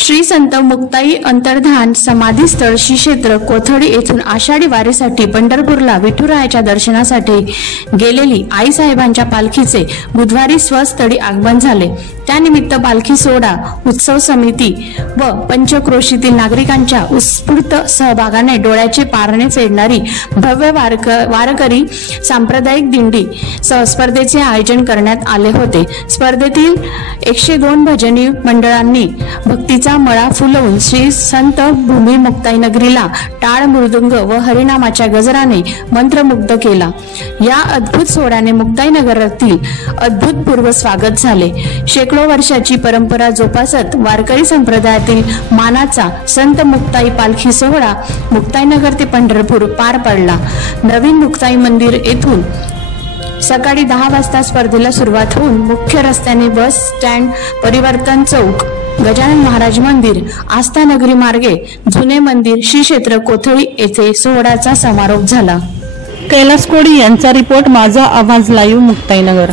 श्री संत मुक्ताई अंतर्धान समाधी स्थळ श्री क्षेत्र कोथळी येथून आषाढी वारीसाठी पंढरपूरला विठुरायाच्या दर्शनासाठी गेलेली आई साहेबांच्या पालखीचे बुधवारी स्वस्थळी आगमन झाले। त्यानिमित्त पालखी सोहळा उत्सव समिती व पंचक्रोशीतील नागरिकांच्या उत्स्फूर्त सहभागाने डोळ्याचे पारणे फेडणारी भव्य वारकरी सांप्रदायिक दिंडी स्पर्धेचे आयोजन करण्यात आले होते। स्पर्धेतील 102 भजनी मंडळांनी भक्तीचा मळा फुलवून श्री संत भूमी मुक्ताई नगरीला टाळ मृदुंग व हरिनामाच्या गजराने मंत्रमुग्ध केला। या अद्भुत सोहळ्याने मुक्ताई नगरातील अद्भुतपूर्व स्वागत झाले। शेकडो वर्षाची परंपरा जोपासत वारकरी संप्रदायातील मानाचा संत मुक्ताई पालखी सोहळा मुक्ताईनगर ते पंढरपूर पार पडला। नवीन मुक्ताई मंदिर येथून सकाळी 10 वाजता स्पर्धेला सुरुवात होऊन मुख्य रस्त्याने बस स्टँड, परिवर्तन चौक, गजानन महाराज मंदिर, आस्था नगरी मार्गे जुने मंदिर, श्री क्षेत्र कोथळी येथे सोहळ्याचा समारोप झाला। कैलास कोडी यांचा रिपोर्ट, माझा आवाज लाईव्ह, मुक्ताईनगर।